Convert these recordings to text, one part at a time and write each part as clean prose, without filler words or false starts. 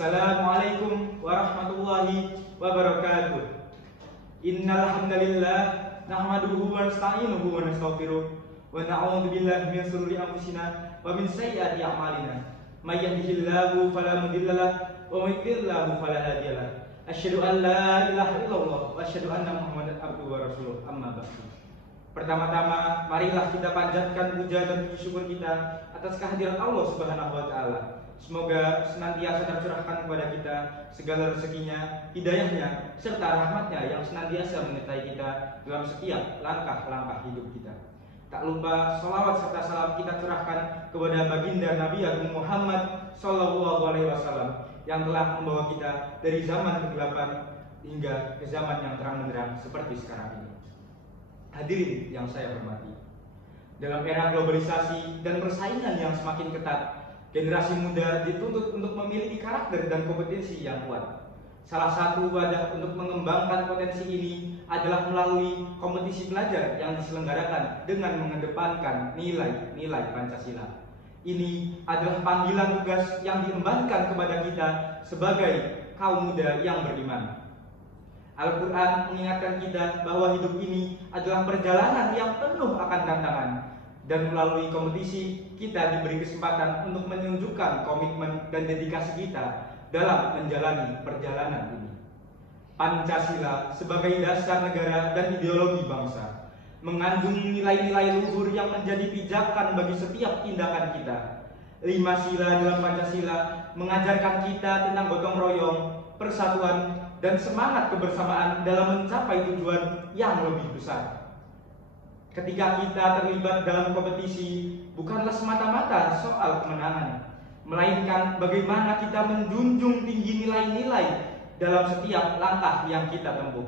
Assalamualaikum warahmatullahi wabarakatuh. Innal hamdalillah nahmaduhu wa nasta'inuhu wa nastaghfiruh wa na'udzu billahi min shururi anfusina wa min sayyiati a'malina. May yahdihillahu fala mudilla lahu wa may yudlil fala hadiya lahu. Asyhadu an la ilaha illallah wa asyhadu anna Muhammadan abduhu wa rasuluh. Amma ba'du. Pertama-tama, marilah kita panjatkan puja dan syukur kita atas kehadiran Allah Subhanahu wa taala. Semoga senantiasa tercurahkan kepada kita segala rezekinya, hidayahnya, serta rahmatnya yang senantiasa menyertai kita dalam setiap langkah-langkah hidup kita. Tak lupa sholawat serta salam kita curahkan kepada baginda Nabi Agung Muhammad Sallallahu Alaihi Wasallam yang telah membawa kita dari zaman kegelapan hingga ke zaman yang terang benderang seperti sekarang ini. Hadirin yang saya hormati, dalam era globalisasi dan persaingan yang semakin ketat, generasi muda dituntut untuk memiliki karakter dan kompetensi yang kuat. Salah satu wadah untuk mengembangkan potensi ini adalah melalui kompetisi pelajar yang diselenggarakan dengan mengedepankan nilai-nilai Pancasila. Ini adalah panggilan tugas yang diembankan kepada kita sebagai kaum muda yang beriman. Al-Quran mengingatkan kita bahwa hidup ini adalah perjalanan yang penuh akan tantangan, dan melalui kompetisi kita diberi kesempatan untuk menunjukkan komitmen dan dedikasi kita dalam menjalani perjalanan ini. Pancasila sebagai dasar negara dan ideologi bangsa mengandung nilai-nilai luhur yang menjadi pijakan bagi setiap tindakan kita. 5 sila dalam Pancasila mengajarkan kita tentang gotong royong, persatuan, dan semangat kebersamaan dalam mencapai tujuan yang lebih besar. Ketika kita terlibat dalam kompetisi, bukanlah semata-mata soal kemenangan, melainkan bagaimana kita menjunjung tinggi nilai-nilai dalam setiap langkah yang kita tempuh.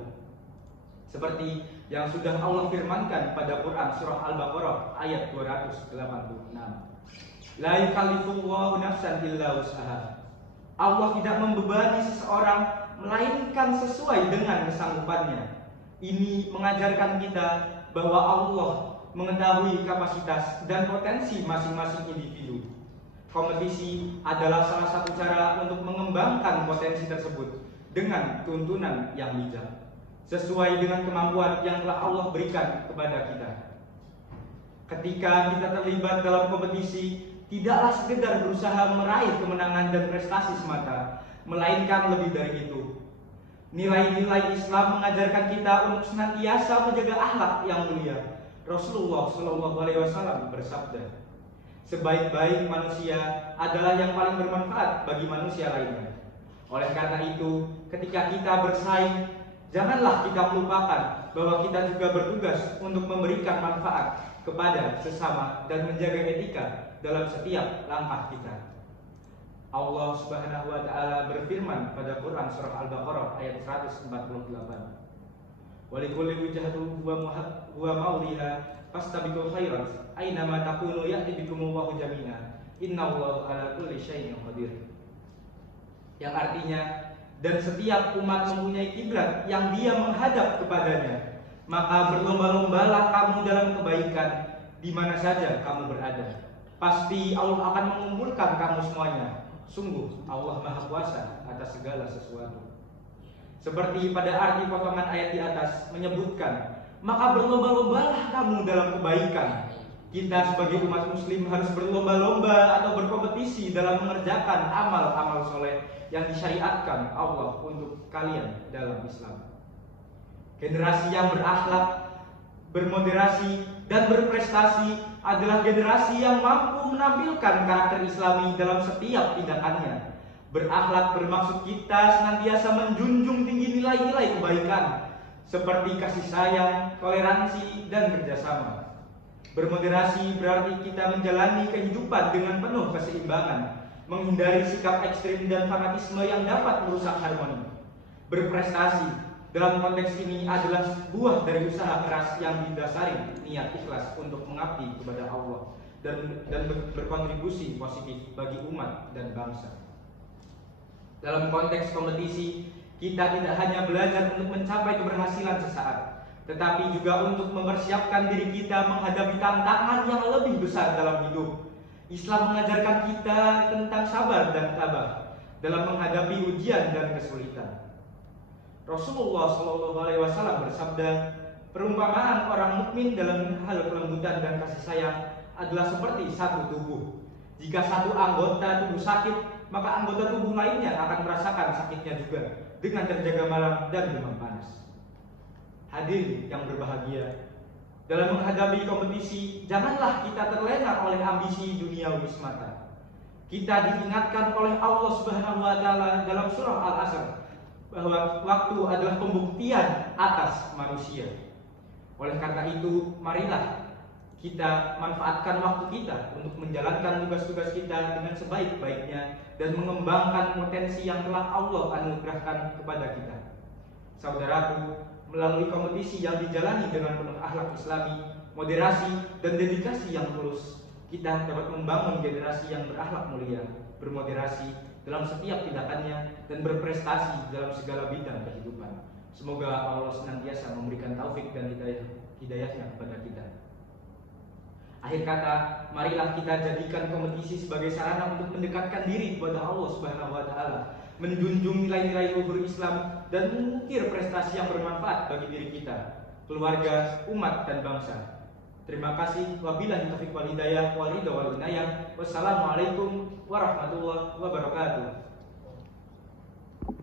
Seperti yang sudah Allah firmankan pada Quran surah Al-Baqarah ayat 286. La yukallifullahu nafsan illa wus'aha. Allah tidak membebani seseorang melainkan sesuai dengan kesanggupannya. Ini mengajarkan kita bahwa Allah mengetahui kapasitas dan potensi masing-masing individu. Kompetisi adalah salah satu cara untuk mengembangkan potensi tersebut dengan tuntunan yang bijak, sesuai dengan kemampuan yang telah Allah berikan kepada kita. Ketika kita terlibat dalam kompetisi, tidaklah sekedar berusaha meraih kemenangan dan prestasi semata, melainkan lebih dari itu. Nilai-nilai Islam mengajarkan kita untuk senantiasa menjaga akhlak yang mulia. Rasulullah Shallallahu Alaihi Wasallam bersabda, sebaik-baik manusia adalah yang paling bermanfaat bagi manusia lainnya. Oleh karena itu, ketika kita bersaing, janganlah kita melupakan bahwa kita juga bertugas untuk memberikan manfaat kepada sesama dan menjaga etika dalam setiap langkah kita. Allah Subhanahu wa taala berfirman pada Quran surah Al-Baqarah ayat 148. Walikulli wijhatun huwa mawliha fastabiqul khairat aina ma takunu ya'ti bikumullahu jami'a innallaha ala kulli syai'in qadir. Yang artinya, dan setiap umat mempunyai kiblat yang dia menghadap kepadanya, maka berlomba-lombalah kamu dalam kebaikan di mana saja kamu berada. Pasti Allah akan mengumpulkan kamu semuanya. Sungguh Allah Maha Kuasa atas segala sesuatu. Seperti pada arti potongan ayat di atas menyebutkan, maka berlomba-lombalah kamu dalam kebaikan. Kita sebagai umat muslim harus berlomba-lomba atau berkompetisi dalam mengerjakan amal-amal soleh yang disyariatkan Allah untuk kalian dalam Islam. Generasi yang berakhlak, bermoderasi, dan berprestasi adalah generasi yang mampu menampilkan karakter Islami dalam setiap tindakannya. Berakhlak bermaksud kita senantiasa menjunjung tinggi nilai-nilai kebaikan seperti kasih sayang, toleransi, dan kerjasama. Bermoderasi berarti kita menjalani kehidupan dengan penuh keseimbangan, menghindari sikap ekstrim dan fanatisme yang dapat merusak harmoni. Berprestasi dalam konteks ini adalah buah dari usaha keras yang didasari niat ikhlas untuk mengabdi kepada Allah dan berkontribusi positif bagi umat dan bangsa. Dalam konteks kompetisi, kita tidak hanya belajar untuk mencapai keberhasilan sesaat, tetapi juga untuk mempersiapkan diri kita menghadapi tantangan yang lebih besar dalam hidup. Islam mengajarkan kita tentang sabar dan tabah, dalam menghadapi ujian dan kesulitan. Rasulullah SAW bersabda, perumpamaan orang mukmin dalam hal kelembutan dan kasih sayang adalah seperti satu tubuh. Jika satu anggota tubuh sakit, maka anggota tubuh lainnya akan merasakan sakitnya juga dengan terjaga malam dan demam panas. Hadirin yang berbahagia, dalam menghadapi kompetisi, janganlah kita terlena oleh ambisi duniawi semata. Kita diingatkan oleh Allah Subhanahu wa taala dalam surah Al-Asr bahwa waktu adalah pembuktian atas manusia. Oleh karena itu, marilah kita manfaatkan waktu kita untuk menjalankan tugas-tugas kita dengan sebaik-baiknya dan mengembangkan potensi yang telah Allah anugerahkan kepada kita. Saudaraku, melalui kompetisi yang dijalani dengan penuh akhlak Islami, moderasi, dan dedikasi yang tulus, kita dapat membangun generasi yang berakhlak mulia, bermoderasi dalam setiap tindakannya, dan berprestasi dalam segala bidang kehidupan. Semoga Allah senantiasa memberikan taufik dan hidayahnya kepada kita. Akhir kata, marilah kita jadikan kompetisi sebagai sarana untuk mendekatkan diri kepada Allah Subhanahu wa taala, menjunjung nilai-nilai luhur Islam, dan mengukir prestasi yang bermanfaat bagi diri kita, keluarga, umat, dan bangsa. Terima kasih. Wabillahi taufiq wal hidayah wal ridha wal inayah. Wassalamualaikum warahmatullahi wabarakatuh.